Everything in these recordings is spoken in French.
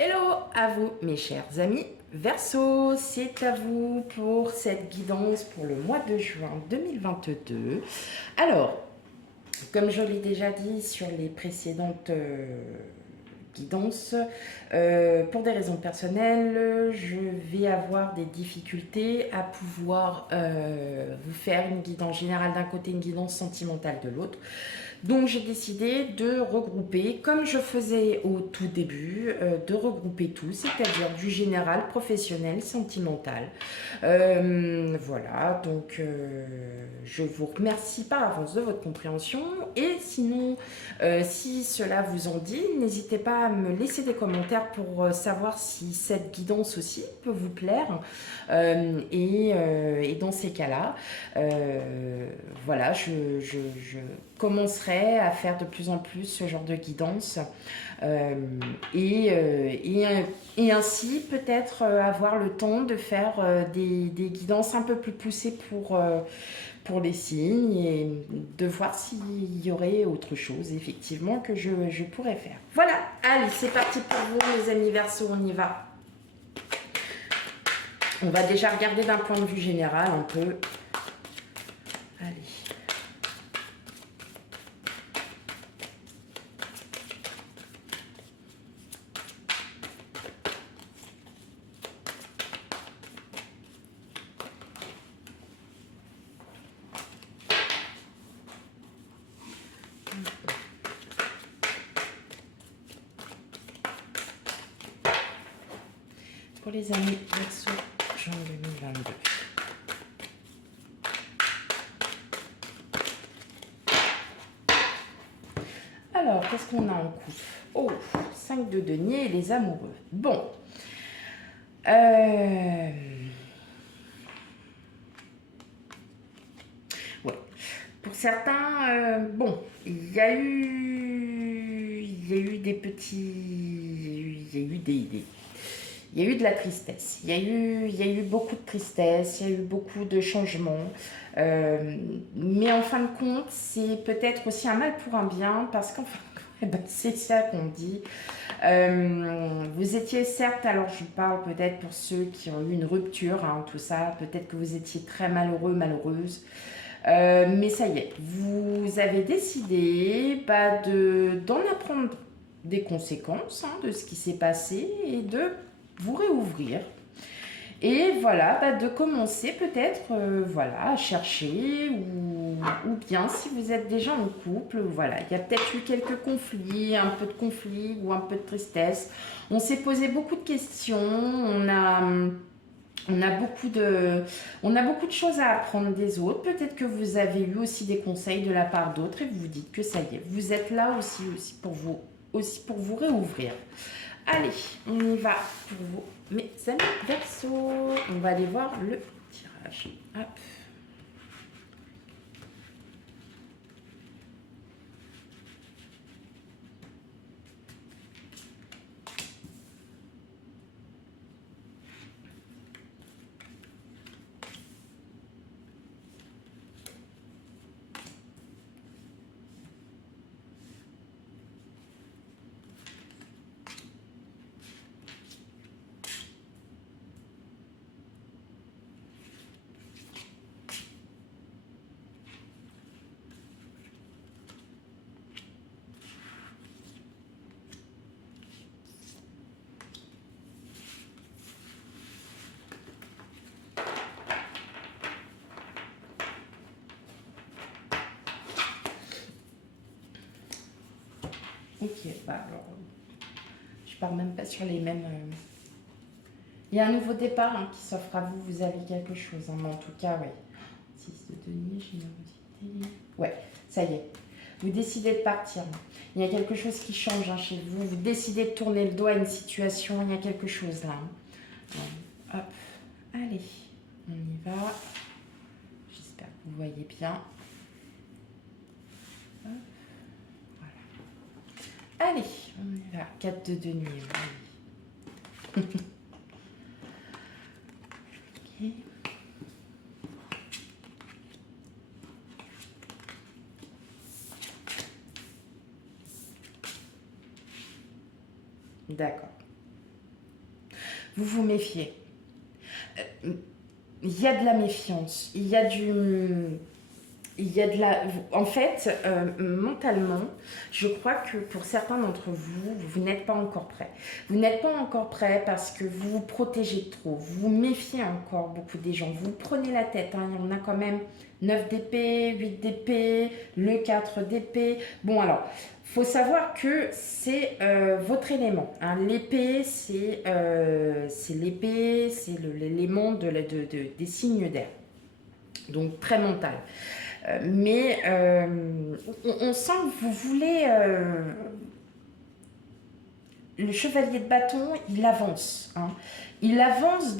Hello à vous mes chers amis Verseau, c'est à vous pour cette guidance pour le mois de juin 2022. Alors, comme je l'ai déjà dit sur les précédentes guidances, pour des raisons personnelles, je vais avoir des difficultés à pouvoir vous faire une guidance générale d'un côté, une guidance sentimentale de l'autre. Donc j'ai décidé de regrouper, comme je faisais au tout début, de regrouper tout, c'est-à-dire du général, professionnel, sentimental. Voilà, donc je vous remercie par avance de votre compréhension. Et sinon, si cela vous en dit, n'hésitez pas à me laisser des commentaires pour savoir si cette guidance aussi peut vous plaire. Et dans ces cas-là, voilà, je commencerai à faire de plus en plus ce genre de guidance et ainsi peut-être avoir le temps de faire des guidances un peu plus poussées pour les signes et de voir s'il y aurait autre chose effectivement que je pourrais faire. Voilà, allez, c'est parti pour vous les amis Verseau, on y va. On va déjà regarder d'un point de vue général un peu. Allez. Pour les amis Verseau, juin 2022. Alors, qu'est-ce qu'on a en coup? Oh, 5 de denier et les amoureux. Bon. Ouais. Pour certains, bon, il y a eu des petits... Il y a eu des... Il y a eu de la tristesse, il y a eu beaucoup de tristesse, il y a eu beaucoup de changements. Mais en fin de compte, c'est peut-être aussi un mal pour un bien, parce qu'en fin de compte, c'est ça qu'on dit. Vous étiez certes, alors je parle peut-être pour ceux qui ont eu une rupture, hein, tout ça, peut-être que vous étiez très malheureux, malheureuse. Mais ça y est, vous avez décidé d'en apprendre des conséquences hein, de ce qui s'est passé et de vous réouvrir. Et voilà, de commencer peut-être voilà, à chercher ou bien si vous êtes déjà en couple, voilà, il y a peut-être eu quelques conflits, un peu de conflit ou un peu de tristesse. On s'est posé beaucoup de questions, on a beaucoup de choses à apprendre des autres. Peut-être que vous avez eu aussi des conseils de la part d'autres et vous vous dites que ça y est, vous êtes là aussi pour vous réouvrir. Allez, on y va pour vous, mes amis Verseau. On va aller voir le tirage. Hop. Ok, bah alors, je pars même pas sur les mêmes. Il y a un nouveau départ hein, qui s'offre à vous, vous avez quelque chose, hein, mais en tout cas, ouais. 6 de denier, générosité. Ouais, ça y est. Vous décidez de partir. Il y a quelque chose qui change hein, chez vous. Vous décidez de tourner le dos à une situation. Il y a quelque chose là. Hein. Hop. Allez, on y va. J'espère que vous voyez bien. Hop. Voilà. Allez, on y va. 4 de denier. Oui. Ok. D'accord. vous vous méfiez. Il y a de la méfiance, il y a du... Il y a de la... En fait, mentalement, je crois que pour certains d'entre vous, vous n'êtes pas encore prêts. Vous n'êtes pas encore prêts parce que vous vous protégez trop. Vous vous méfiez encore beaucoup des gens. Vous prenez la tête. Hein. Il y en a quand même 9 d'épée, 8 d'épée, le 4 d'épée. Bon, alors, il faut savoir que c'est votre élément. Hein. L'épée, c'est l'épée, c'est l'élément des signes d'air. Donc, très mental. Mais on sent que vous voulez... le chevalier de bâton, il avance. Hein. Il avance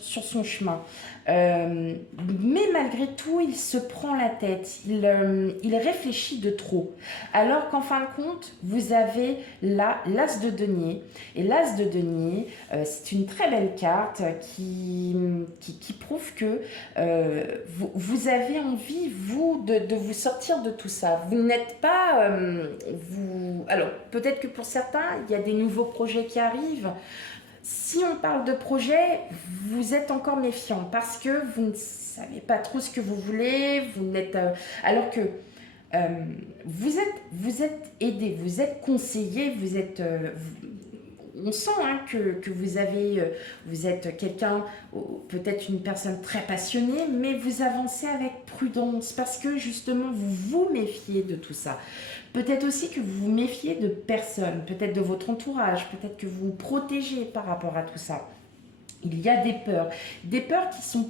sur son chemin. Mais malgré tout, il se prend la tête. Il réfléchit de trop. Alors qu'en fin de compte, vous avez là l'as de denier. Et l'as de denier, c'est une très belle carte qui prouve que vous avez envie, vous, de vous sortir de tout ça. Vous n'êtes pas... Alors, peut-être que pour certains, il y a des nouveaux projets qui arrivent. Si on parle de projet, vous êtes encore méfiant parce que vous ne savez pas trop ce que vous voulez, vous n'êtes, alors que vous êtes aidé, vous êtes conseillé, vous êtes, on sent hein, que vous êtes quelqu'un, peut-être une personne très passionnée, mais vous avancez avec prudence parce que justement vous vous méfiez de tout ça. Peut-être aussi que vous vous méfiez de personnes, peut-être de votre entourage, peut-être que vous vous protégez par rapport à tout ça. Il y a des peurs qui sont,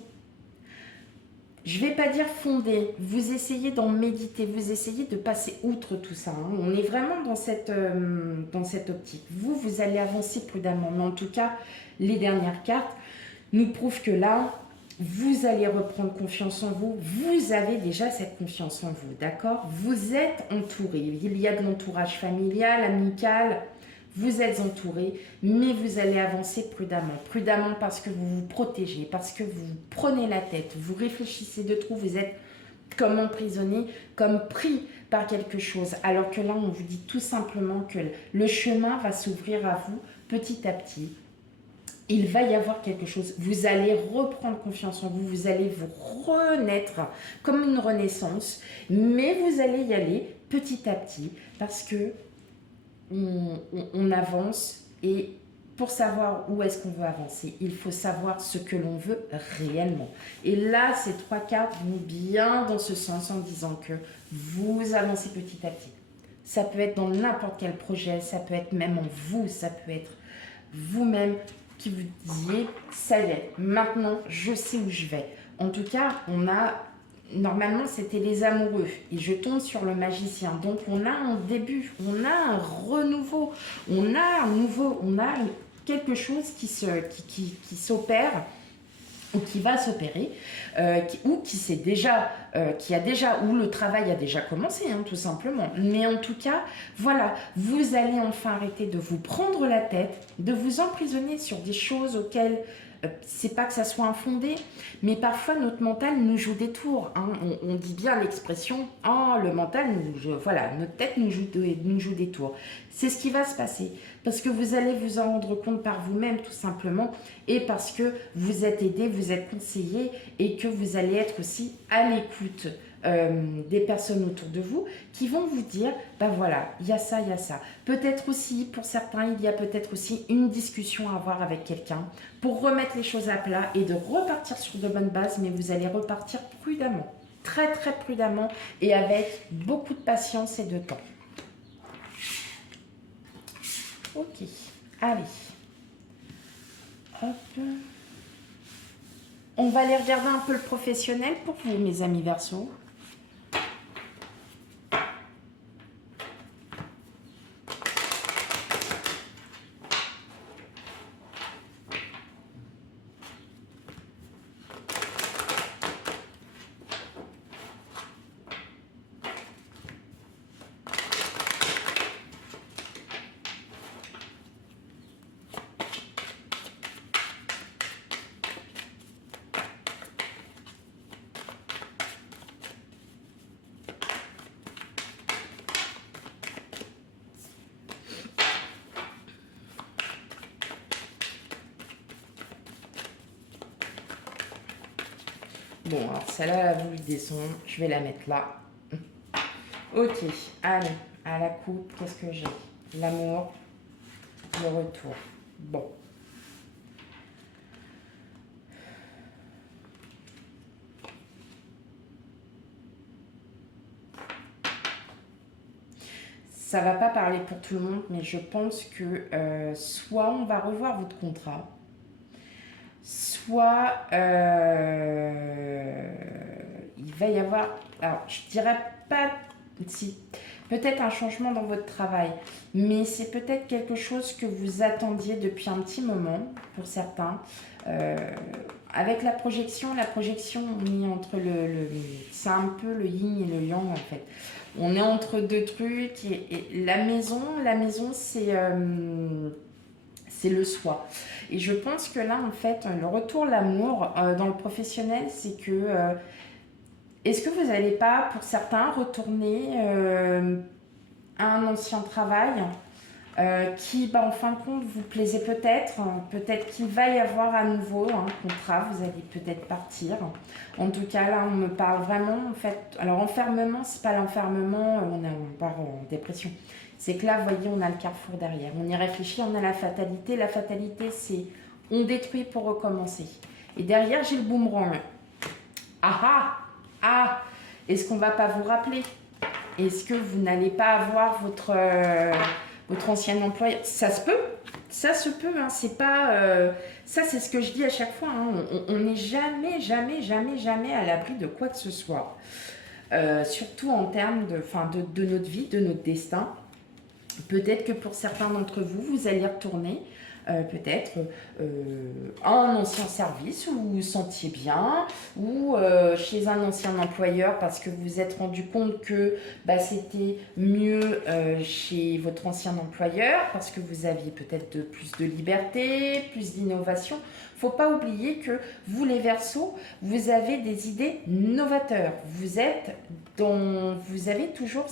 je ne vais pas dire fondées, vous essayez d'en méditer, vous essayez de passer outre tout ça. Hein. On est vraiment dans cette optique. Vous allez avancer prudemment, mais en tout cas, les dernières cartes nous prouvent que là, vous allez reprendre confiance en vous. Vous avez déjà cette confiance en vous, d'accord? Vous êtes entouré. Il y a de l'entourage familial, amical. Vous êtes entouré, mais vous allez avancer prudemment. Prudemment parce que vous vous protégez, parce que vous prenez la tête, vous réfléchissez de trop, vous êtes comme emprisonné, comme pris par quelque chose. Alors que là, on vous dit tout simplement que le chemin va s'ouvrir à vous petit à petit. Il va y avoir quelque chose, vous allez reprendre confiance en vous, vous allez vous renaître comme une renaissance, mais vous allez y aller petit à petit parce que on avance et pour savoir où est-ce qu'on veut avancer, il faut savoir ce que l'on veut réellement. Et là, ces 3 cartes vont bien dans ce sens en disant que vous avancez petit à petit. Ça peut être dans n'importe quel projet, ça peut être même en vous, ça peut être vous-même qui vous disiez, ça y est, maintenant je sais où je vais. En tout cas, normalement c'était les amoureux et je tombe sur le magicien. Donc on a un début, on a un renouveau, on a quelque chose qui s'opère ou qui va s'opérer, où le travail a déjà commencé, hein, tout simplement. Mais en tout cas, voilà, vous allez enfin arrêter de vous prendre la tête, de vous emprisonner sur des choses auxquelles c'est pas que ça soit infondé, mais parfois notre mental nous joue des tours. Hein. On dit bien l'expression « Oh, le mental, notre tête nous joue des tours ». C'est ce qui va se passer, parce que vous allez vous en rendre compte par vous-même tout simplement, et parce que vous êtes aidé, vous êtes conseillé, et que vous allez être aussi à l'écoute des personnes autour de vous qui vont vous dire, ben voilà, il y a ça, il y a ça. Peut-être aussi, pour certains, il y a peut-être aussi une discussion à avoir avec quelqu'un pour remettre les choses à plat et de repartir sur de bonnes bases, mais vous allez repartir prudemment, très très prudemment et avec beaucoup de patience et de temps. Ok, allez. Hop. On va aller regarder un peu le professionnel pour vous, mes amis Verseaux. Bon, alors celle-là, elle a voulu descendre. Je vais la mettre là. Ok, allez, à la coupe, qu'est-ce que j'ai? L'amour, le retour. Bon. Ça va pas parler pour tout le monde, mais je pense que soit on va revoir votre contrat, soit il va y avoir, alors je dirais pas si, peut-être un changement dans votre travail, mais c'est peut-être quelque chose que vous attendiez depuis un petit moment pour certains. Euh, Avec la projection, on est entre c'est un peu le yin et le yang en fait. On est entre deux trucs et la maison c'est le soi. Et je pense que là, en fait, le retour l'amour dans le professionnel, c'est que est-ce que vous n'allez pas, pour certains, retourner à un ancien travail qui, bah, en fin de compte, vous plaisait peut-être. Peut-être qu'il va y avoir à nouveau un contrat, vous allez peut-être partir. En tout cas, là, on me parle vraiment, en fait. Alors, enfermement, c'est pas l'enfermement, on part en dépression. C'est que là, vous voyez, on a le carrefour derrière. On y réfléchit, on a la fatalité. La fatalité, c'est on détruit pour recommencer. Et derrière, j'ai le boomerang. Ah ah ah, est-ce qu'on va pas vous rappeler? Est-ce que vous n'allez pas avoir votre ancien employeur? Ça se peut, hein, c'est pas... ça, c'est ce que je dis à chaque fois, hein, on n'est jamais, jamais, jamais, jamais à l'abri de quoi que ce soit. Surtout en termes de notre vie, de notre destin. Peut-être que pour certains d'entre vous, vous allez retourner peut-être à un ancien service où vous vous sentiez bien, ou chez un ancien employeur parce que vous vous êtes rendu compte que bah, c'était mieux chez votre ancien employeur, parce que vous aviez peut-être plus de liberté, plus d'innovation. Il ne faut pas oublier que vous, les Verseaux, vous avez des idées novateurs. Vous avez toujours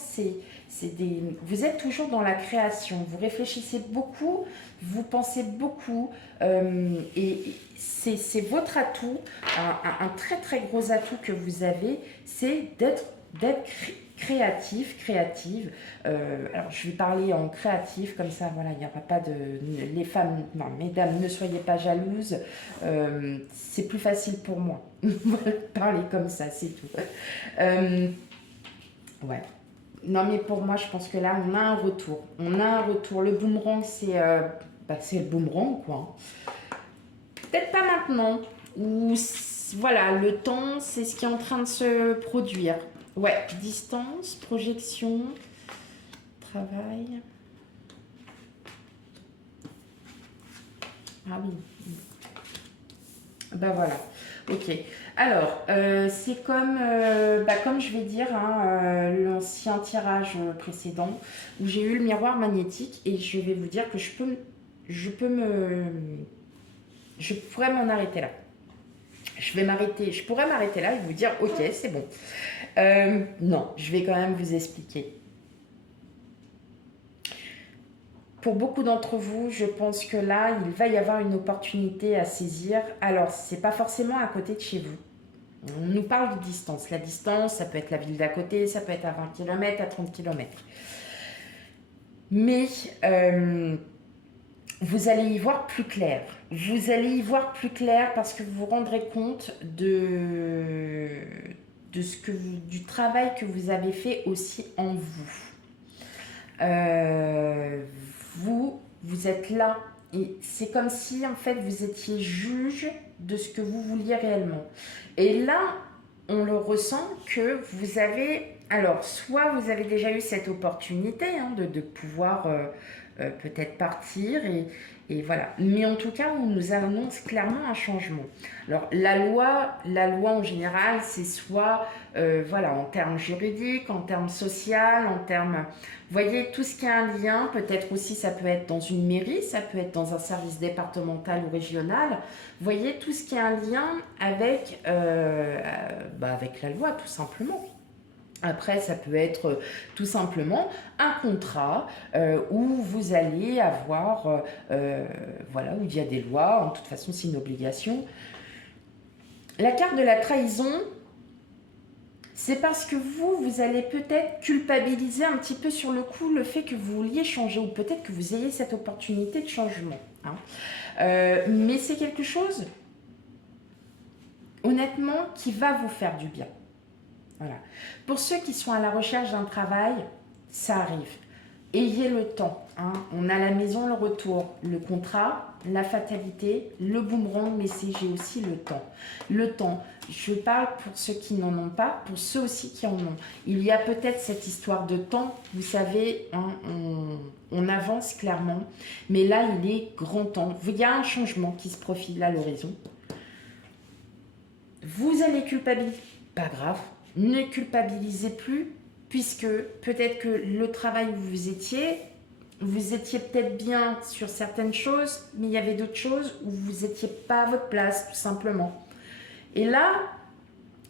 vous êtes toujours dans la création. Vous réfléchissez beaucoup, vous pensez beaucoup, et c'est votre atout, un très très gros atout que vous avez, c'est d'être créatif, créative. Alors je vais parler en créatif, comme ça, voilà, il n'y aura pas de... Les femmes, non, mesdames, ne soyez pas jalouses, c'est plus facile pour moi. Parler comme ça, c'est tout. Ouais. Non, mais pour moi, je pense que là, on a un retour. On a un retour. Le boomerang, c'est le boomerang, quoi. Peut-être pas maintenant. Ou voilà, le temps, c'est ce qui est en train de se produire. Ouais, distance, projection, travail. Ah oui. Ben voilà. Ok. Alors, c'est comme je vais dire, hein, l'ancien tirage précédent, où j'ai eu le miroir magnétique, et je vais vous dire que je pourrais m'en arrêter là. Je pourrais m'arrêter là et vous dire, ok, c'est bon. Non, je vais quand même vous expliquer. Pour beaucoup d'entre vous, je pense que là, il va y avoir une opportunité à saisir. Alors, c'est pas forcément à côté de chez vous. On nous parle de distance. La distance, ça peut être la ville d'à côté, ça peut être à 20 km, à 30 km. Mais vous allez y voir plus clair. Vous allez y voir plus clair parce que vous vous rendrez compte du travail que vous avez fait aussi en vous. Vous êtes là et c'est comme si en fait vous étiez juge de ce que vous vouliez réellement. Et là, on le ressent que vous avez, alors soit vous avez déjà eu cette opportunité hein, de pouvoir peut-être partir et voilà. Mais en tout cas, on nous annonce clairement un changement. Alors la loi en général, c'est soit voilà, en termes juridiques, en termes sociaux, en termes... Vous voyez, tout ce qui a un lien, peut-être aussi ça peut être dans une mairie, ça peut être dans un service départemental ou régional. Vous voyez, tout ce qui a un lien avec la loi, tout simplement. Après, ça peut être tout simplement un contrat où vous allez avoir, voilà, où il y a des lois, en toute façon c'est une obligation. La carte de la trahison, c'est parce que vous allez peut-être culpabiliser un petit peu sur le coup le fait que vous vouliez changer ou peut-être que vous ayez cette opportunité de changement. Hein. Mais c'est quelque chose, honnêtement, qui va vous faire du bien. Voilà. Pour ceux qui sont à la recherche d'un travail, ça arrive. Ayez le temps. Hein. On a la maison, le retour, le contrat, la fatalité, le boomerang, mais j'ai aussi le temps. Le temps, je parle pour ceux qui n'en ont pas, pour ceux aussi qui en ont. Il y a peut-être cette histoire de temps, vous savez, hein, on avance clairement, mais là, il est grand temps. Il y a un changement qui se profile à l'horizon. Vous allez culpabiliser, pas grave, ne culpabilisez plus, puisque peut-être que le travail où vous étiez peut-être bien sur certaines choses, mais il y avait d'autres choses où vous n'étiez pas à votre place, tout simplement. Et là,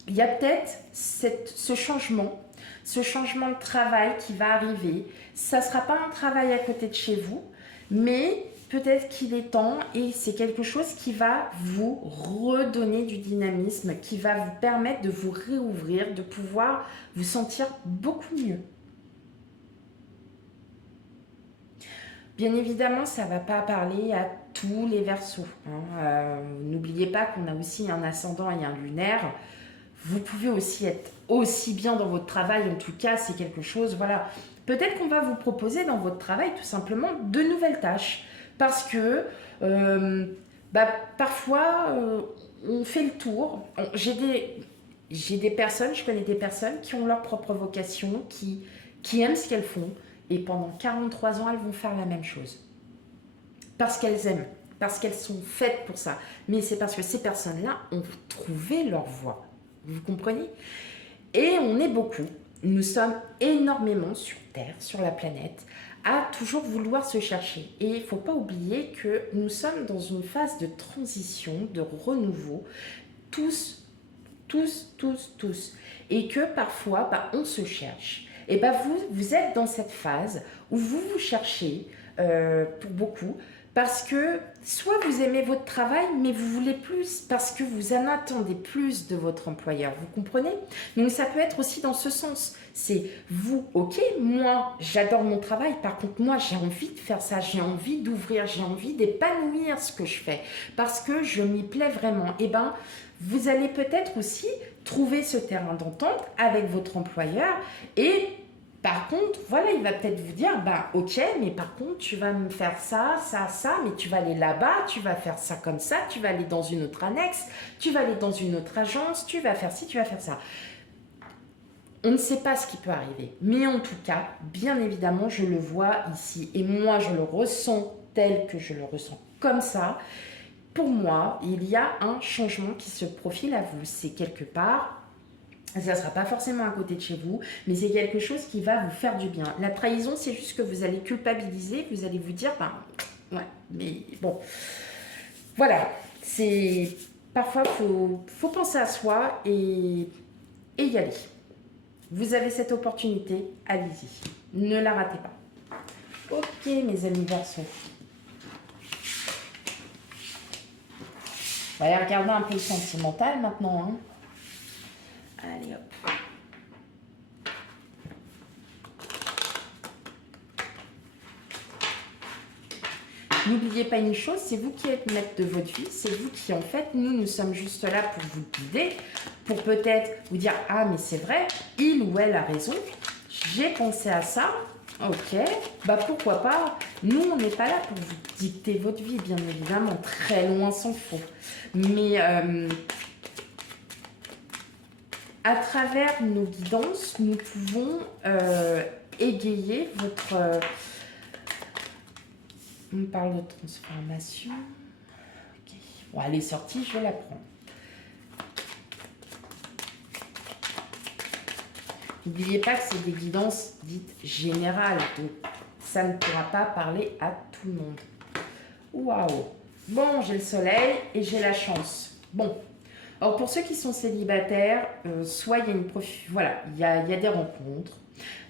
il y a peut-être ce changement de travail qui va arriver. Ça ne sera pas un travail à côté de chez vous, mais peut-être qu'il est temps et c'est quelque chose qui va vous redonner du dynamisme, qui va vous permettre de vous réouvrir, de pouvoir vous sentir beaucoup mieux. Bien évidemment, ça ne va pas parler à tous les Verseaux. Hein. N'oubliez pas qu'on a aussi un ascendant et un lunaire. Vous pouvez aussi être aussi bien dans votre travail, en tout cas, c'est quelque chose, voilà. Peut-être qu'on va vous proposer dans votre travail tout simplement de nouvelles tâches. Parce que parfois, on fait le tour. J'ai des personnes, je connais des personnes qui ont leur propre vocation, qui aiment ce qu'elles font. Et pendant 43 ans, elles vont faire la même chose. Parce qu'elles aiment, parce qu'elles sont faites pour ça. Mais c'est parce que ces personnes-là ont trouvé leur voie. Vous comprenez? Et on est beaucoup, nous sommes énormément sur Terre, sur la planète, à toujours vouloir se chercher. Et il ne faut pas oublier que nous sommes dans une phase de transition, de renouveau, tous. Et que parfois, on se cherche. Et vous êtes dans cette phase où vous vous cherchez, pour beaucoup, parce que soit vous aimez votre travail, mais vous voulez plus, parce que vous en attendez plus de votre employeur, vous comprenez? Donc ça peut être aussi dans ce sens. C'est vous, ok, moi j'adore mon travail, par contre moi j'ai envie de faire ça, j'ai envie d'ouvrir, j'ai envie d'épanouir ce que je fais, parce que je m'y plais vraiment. Et vous allez peut-être aussi trouver ce terrain d'entente avec votre employeur et par contre, voilà, il va peut-être vous dire, ok, mais par contre, tu vas me faire ça, mais tu vas aller là-bas, tu vas faire ça comme ça, tu vas aller dans une autre annexe, tu vas aller dans une autre agence, tu vas faire ci, tu vas faire ça. On ne sait pas ce qui peut arriver, mais en tout cas, bien évidemment, je le vois ici et moi, je le ressens tel que je le ressens comme ça. Pour moi, il y a un changement qui se profile à vous. C'est quelque part, ça ne sera pas forcément à côté de chez vous, mais c'est quelque chose qui va vous faire du bien. La trahison, c'est juste que vous allez culpabiliser, vous allez vous dire, ouais, mais bon, voilà. Parfois, faut penser à soi et y aller. Vous avez cette opportunité, allez-y. Ne la ratez pas. Ok, mes amis Verseaux. On va aller regarder un peu le sentimental maintenant. Hein. Allez hop. N'oubliez pas une chose, c'est vous qui êtes maître de votre vie, c'est vous qui en fait, nous sommes juste là pour vous guider, pour peut-être vous dire « Ah mais c'est vrai, il ou elle a raison, j'ai pensé à ça, ok, pourquoi pas ?» Nous, on n'est pas là pour vous dicter votre vie, bien évidemment, très loin s'en faut. Mais à travers nos guidances, nous pouvons égayer votre... on parle de transformation. Okay. Bon, elle est sortie, je vais la prendre. N'oubliez pas que c'est des guidances dites générales, donc ça ne pourra pas parler à tout le monde. Waouh! Bon, j'ai le soleil et j'ai la chance. Bon, alors pour ceux qui sont célibataires, soit il y a voilà, il y a des rencontres.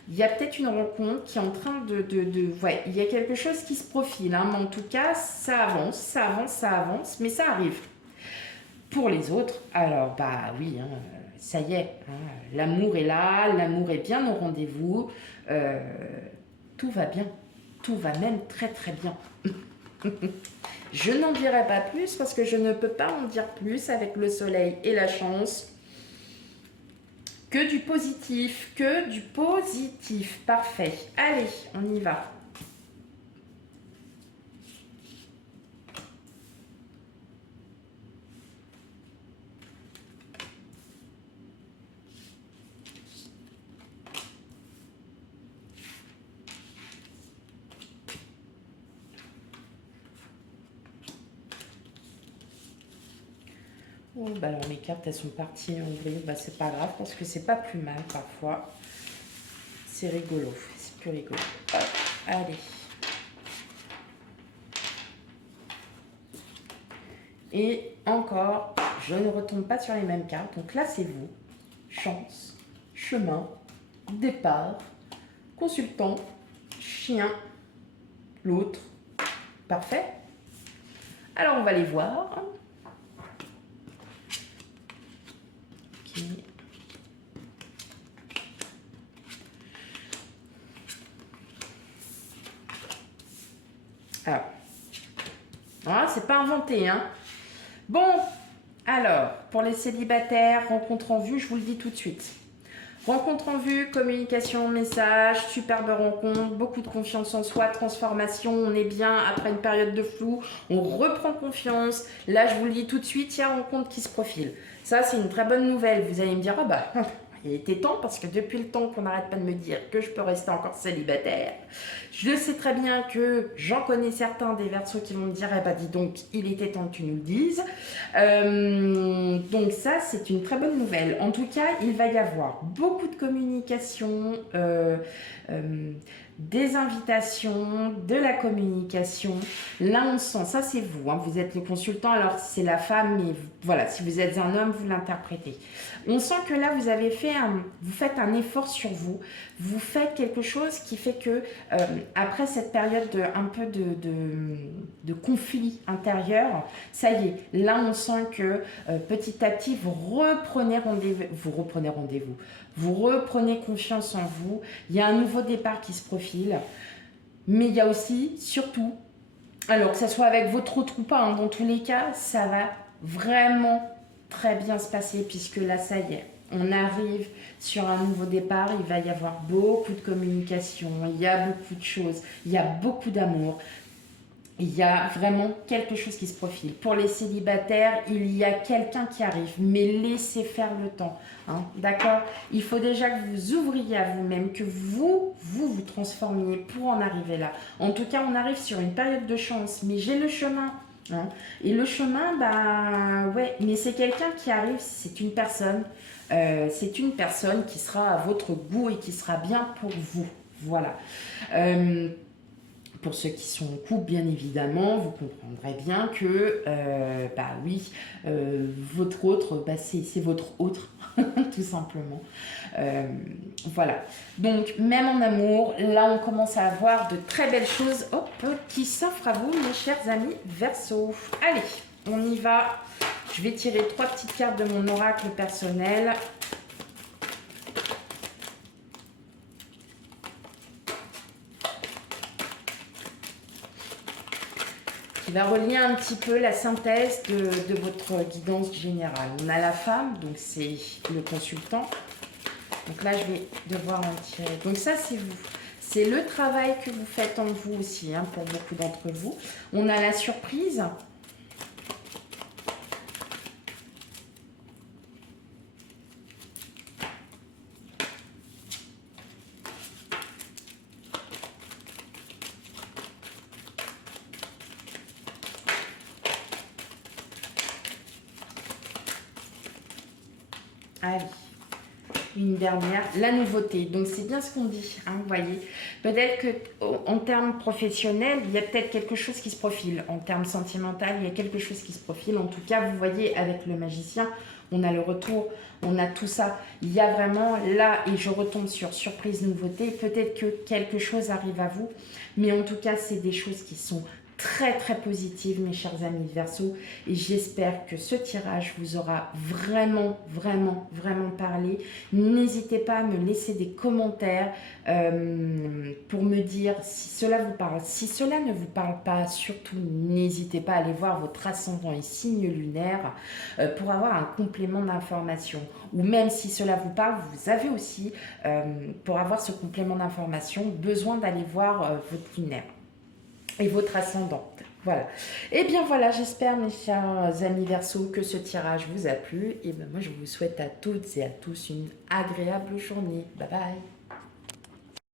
Il y a peut-être une rencontre qui est en train ouais, il y a quelque chose qui se profile, hein, mais en tout cas, ça avance, mais ça arrive. Pour les autres, alors bah oui, hein, ça y est, hein, l'amour est là, l'amour est bien au rendez-vous, euh, tout va bien, tout va même très très bien. Je n'en dirai pas plus parce que je ne peux pas en dire plus avec le soleil et la chance. Que du positif, que du positif. Parfait. Allez, on y va. Oh, bah alors mes cartes elles sont parties en vrille, bah c'est pas grave parce que c'est pas plus mal parfois. C'est rigolo, c'est plus rigolo. Hop, allez. Et encore, je ne retombe pas sur les mêmes cartes. Donc là c'est vous. Chance, chemin, départ, consultant, chien, l'autre. Parfait. Alors on va les voir. Ok. Alors, voilà, c'est pas inventé, hein. Bon, alors, pour les célibataires, rencontre en vue, je vous le dis tout de suite. Rencontre en vue, communication, message, superbe rencontre, beaucoup de confiance en soi, transformation, on est bien après une période de flou, on reprend confiance. Là, je vous le dis tout de suite, il y a rencontre qui se profile. Ça, c'est une très bonne nouvelle. Vous allez me dire, ah bah, il était temps parce que depuis le temps qu'on n'arrête pas de me dire que je peux rester encore célibataire, je sais très bien que j'en connais certains des Verseaux qui vont me dire, eh bah dis donc, il était temps que tu nous le dises. Donc ça, c'est une très bonne nouvelle. En tout cas, il va y avoir beaucoup de communication, des invitations, de la communication. Là, on sent, ça c'est vous, hein, vous êtes le consultant, alors c'est la femme, mais voilà, si vous êtes un homme, vous l'interprétez. On sent que là, vous faites un effort sur vous, vous faites quelque chose qui fait que, après cette période un peu de conflit intérieur, ça y est, là on sent que petit à petit, vous reprenez rendez-vous, vous reprenez confiance en vous, il y a un nouveau départ qui se profile, mais il y a aussi, surtout, alors que ça soit avec votre autre ou pas, hein, dans tous les cas, ça va vraiment très bien se passer puisque là, ça y est, on arrive sur un nouveau départ, il va y avoir beaucoup de communication, il y a beaucoup de choses, il y a beaucoup d'amour. Il y a vraiment quelque chose qui se profile. Pour les célibataires, il y a quelqu'un qui arrive, mais laissez faire le temps. Hein, d'accord? Il faut déjà que vous ouvriez à vous-même, que vous transformiez pour en arriver là. En tout cas, on arrive sur une période de chance, mais j'ai le chemin. Hein. Et le chemin, bah ouais, mais c'est quelqu'un qui arrive, c'est une personne. C'est une personne qui sera à votre goût et qui sera bien pour vous. Voilà. Pour ceux qui sont en couple, bien évidemment, vous comprendrez bien que, bah oui, votre autre, bah c'est votre autre, tout simplement. Voilà. Donc, même en amour, là, on commence à avoir de très belles choses qui s'offrent à vous, mes chers amis Verseau. Allez, on y va. Je vais tirer 3 petites cartes de mon oracle personnel. Qui va relier un petit peu la synthèse de votre guidance générale. On a la femme, donc c'est le consultant. Donc là, je vais devoir en tirer. Donc ça, c'est vous. C'est le travail que vous faites en vous aussi, hein, pour beaucoup d'entre vous. On a la surprise. Allez, une dernière, la nouveauté. Donc c'est bien ce qu'on dit, hein, vous voyez. Peut-être qu'en termes professionnels, il y a peut-être quelque chose qui se profile. En termes sentimentaux, il y a quelque chose qui se profile. En tout cas, vous voyez, avec le magicien, on a le retour, on a tout ça. Il y a vraiment là, et je retombe sur surprise, nouveauté, peut-être que quelque chose arrive à vous. Mais en tout cas, c'est des choses qui sont très très positive, mes chers amis Verseau, et j'espère que ce tirage vous aura vraiment parlé. N'hésitez pas à me laisser des commentaires pour me dire si cela vous parle. Si cela ne vous parle pas, surtout n'hésitez pas à aller voir votre ascendant et signe lunaire pour avoir un complément d'information. Ou même si cela vous parle, vous avez aussi, pour avoir ce complément d'information, besoin d'aller voir votre lunaire et votre ascendant. Voilà. Et bien voilà, j'espère mes chers amis Verseau que ce tirage vous a plu. Et ben moi je vous souhaite à toutes et à tous une agréable journée. Bye bye.